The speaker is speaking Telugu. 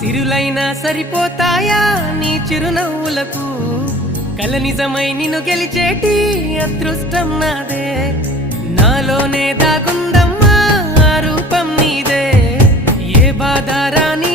సిరులైనా సరిపోతాయా నీ చిరునవ్వులకు కల నిజమై నిన్ను గెలిచేటి అదృష్టం నాదే నాలోనే దాగుందమ్మా ఆ రూపం నీదే ఏ బాధ రాని